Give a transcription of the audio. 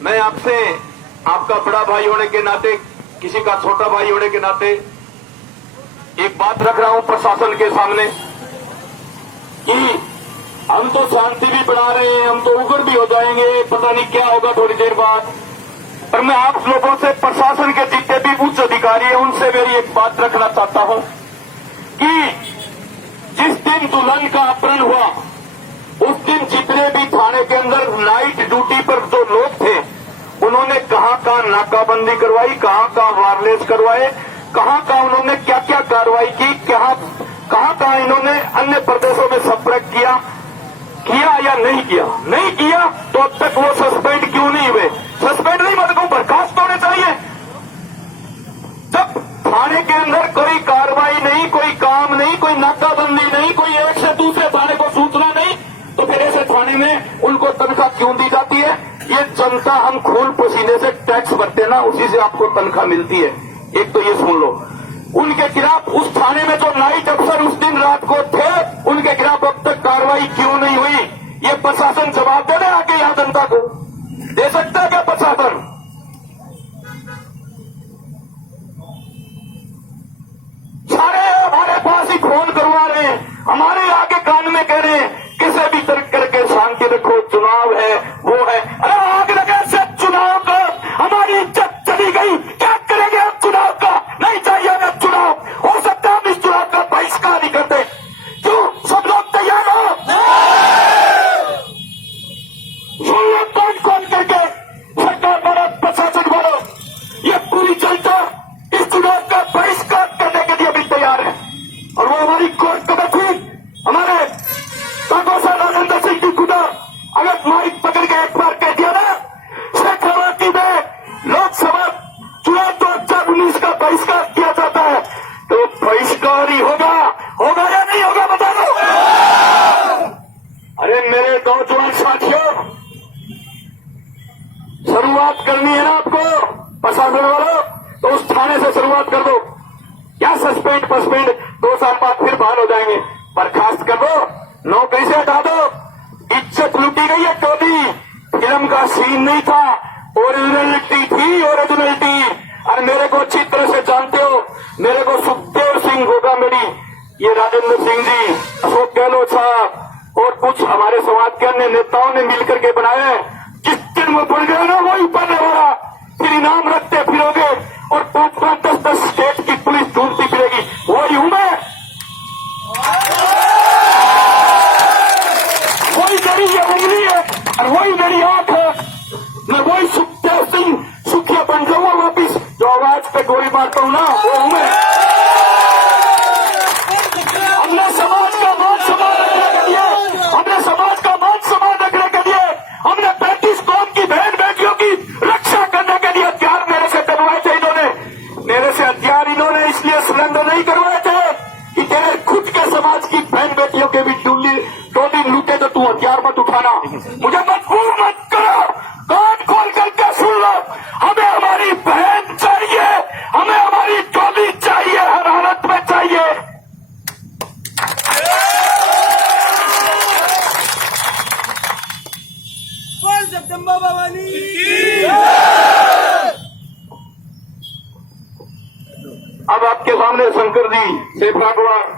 मैं आपसे आपका बड़ा भाई होने के नाते, किसी का छोटा भाई होने के नाते एक बात रख रहा हूं प्रशासन के सामने कि हम तो शांति भी बढ़ा रहे हैं, हम तो उग्र भी हो जाएंगे, पता नहीं क्या होगा थोड़ी देर बाद। पर मैं आप लोगों से, प्रशासन के जितने भी उच्च अधिकारी हैं, उनसे मेरी एक बात रखना चाहता हूं कि जिस दिन दुल्हन का अपहरण हुआ उस दिन जितने भी थाने के अंदर नाइट ड्यूटी पर जो लोग थे उन्होंने कहां नाकाबंदी करवाई, कहां वायरलेस करवाए, कहां उन्होंने क्या क्या कार्रवाई की, कहां इन्होंने अन्य प्रदेशों में संपर्क किया या नहीं किया तो अब तक वो सस्पेंड क्यों नहीं हुए? सस्पेंड नहीं, मतलब बर्खास्त होने चाहिए। जब थाने के अंदर कोई कार्रवाई नहीं, कोई काम नहीं, कोई नाकाबंदी नहीं, कोई एक से दूसरे थाने को सूचना नहीं, तो फिर ऐसे थाने में उनको तनख्वाह क्यों दी जाती है? ये जनता, हम खून पसीने से टैक्स भरते ना, उसी से आपको तनख्वाह मिलती है। एक तो ये सुन लो। उनके खिलाफ उस थाने में जो नाइट अफसर उस दिन रात को थे, उनके खिलाफ अब तक कार्रवाई क्यों नहीं हुई? ये प्रशासन जवाब दे दे आके यहां जनता को। दे सकता है क्या प्रशासन? सारे हमारे पास ही फोन करवा रहे हैं, हमारे आगे कान में कह रहे हैं किसी भी तरह करके शांति रखो, चुनाव है वो है। अरे आग लगे से चुनाव का, हमारी इज्जत चली गई, क्या करेंगे हम चुनाव का? नहीं चाहिए हमें चुनाव। हो सकता है हम इस चुनाव का बहिष्कार नहीं करते। क्यों? सब लोग तैयार हो? सुनिए, कौन करके सरकार बोलो, प्रशासन बोलो, ये पूरी जनता इस चुनाव का बहिष्कार करने के लिए भी तैयार है। और वो हमारी कोर्ट कमेटी, हमारे काकोसा राजेंद्र सिंह की खुदा अगर माइक पकड़ के एक बार कह दिया ना, शेखावाटी में लोकसभा चुनाव 2019 का बहिष्कार किया जाता है, तो बहिष्कार ही होगा या नहीं होगा? बता दो। अरे मेरे नौजवान साथियों, शुरुआत करनी है ना आपको प्रशासन वालों, तो उस थाने से शुरुआत कर दो। क्या सस्पेंड 2 साल बाद फिर बहाल हो जाएंगे? बर्खास्त कर दो, नौकरी से हटा दो। इज्जत लूटी गई है। टोली फिल्म का सीन नहीं था, ओरिजिनलिटी थी, ओरिजिनलिटी। और मेरे को अच्छी तरह से जानते हो, मेरे को सुखदेव सिंह होगा, मेरी ये राजेंद्र सिंह जी, अशोक गहलोत साहब और कुछ हमारे समाज के अन्य नेताओं ने मिलकर के बनाए। जिस दिन वो बढ़ गया ना, वही बनने वाला, फिर इनाम रखते फिरोगे और 5-5, 10-10 स्टेट की पुलिस ढूंढती फिरेगी। वही हूं मैं, वही मेरी ये उंगली है और वही मेरी आंख है। मैं वही सुखदेव सिंह सुखिया बन जाऊंगा वापिस, जो आवाज पे गोली मारता हूं ना, वो हूं मैं। हमने समाज का मान सम्मान रखने के लिए, हमने समाज का मान सम्मान रखने के लिए, हमने 35 कौम की बहन बेटियों की रक्षा करने के लिए हथियार मेरे से डलवाए थे इन्होंने। मेरे से हथियार इन्होंने इसलिए सिलेंडर नहीं करवाए थे कि तेरे खुद के समाज की बहन बेटियों के भी टोली लूटे, तो तू हथियार मत उठाना, मुझे मजबूर मत करो। कान खोल करके सुन लो, हमें हमारी बहन चाहिए, हमें हमारी टोली चाहिए, हर हालत में चाहिए। बोल जगदम्बा भवानी। अब आपके सामने शंकर जी, सेठ भगवान